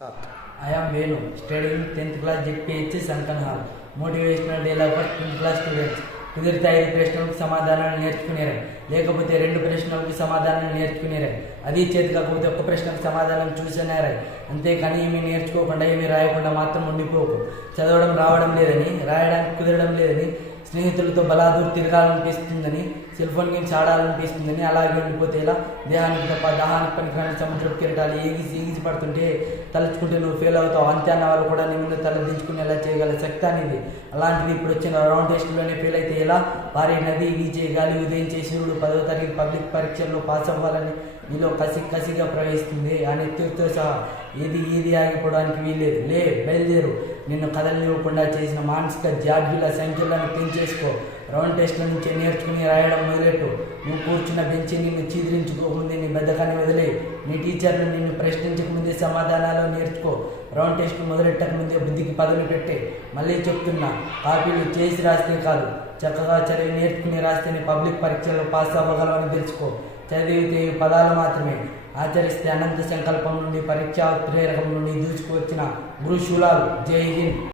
I am Venu, studying 10th class JPH Sankan Hall. Motivational dialogue for 10th class students. కుదిరితే 5 ప్రశ్నలకు సమాధానాలు నేర్చుకునేరే, లేకపోతే 2 ప్రశ్నలకు సమాధానాలు నేర్చుకునేరే, అది చేతి కాకపోతే ఒక్క ప్రశ్నకు సమాధానం చూసినారే. అంతేకాని ఏమీ నేర్చుకోకుండా ఏమీ రాయకుండా మాత్రం ఉండిపోకు. చదవడం రావడం లేదని, రాయడానికి కుదరడం లేదని, స్నేహితులతో బలాదూరు తిరగాలనిపిస్తుందని, సెల్ ఫోన్ గేమ్స్ ఆడాలనిపిస్తుందని అలాగే ఉండిపోతే ఇలా దేహానికి తప్ప దాహానికి పనికిరాని సముద్రపు కిరటాలు ఎగిసి పడుతుంటే తలుచుకుంటే నువ్వు ఫెయిల్ అవుతావు. అంతే అన్న వాళ్ళు కూడా నీ ముందు తల దించుకునేలా చేయగల శక్తి అనేది. అలాంటిది ఇప్పుడు వచ్చిన రౌండ్ టెస్టులోనే ఫెయిల్ అయితే ఎలా? భారీ నది వీచే గాలి ఉదయించే సూర్యుడు 10వ తరగతి పబ్లిక్ పరీక్షల్లో పాస్ అవ్వాలని నీలో కసిగా ప్రవహిస్తుంది. ఆ నెత్తుతో సహా ఏది ఆగిపోవడానికి వీల్లేదు. బయలుదేరు. నిన్ను కదలనివ్వకుండా చేసిన మానసిక జాడ్యుల సంఖ్యలను పెంచేసుకో. రౌండ్ టెస్ట్ల నుంచి నేర్చుకుని రాయడం మొదలెట్టు. నువ్వు కూర్చున్న బెంచి నిన్ను చీదరించుకోకముందే నీ బద్దకాన్ని వదిలే. నీ టీచర్లు నిన్ను ప్రశ్నించకముందే సమాధానాలు నేర్చుకో. రౌండ్ టెస్ట్ మొదలెట్టక ముందే బుద్ధికి పదులు పెట్టే. మళ్ళీ చెప్తున్నా, కాపీలు చేసి రాస్తే కాదు, చక్కగా చదివి నేర్చుకుని రాస్తేనే పబ్లిక్ పరీక్షల్లో పాస్ అవ్వగలవని తెలుసుకో. చదివితే పదాలు మాత్రమే, ఆచరిస్తే అనంత సంకల్పం నుండి పరీక్షా ప్రేరకం నుండి దూసుకువచ్చిన గురుశూలాలు. జై హింద్.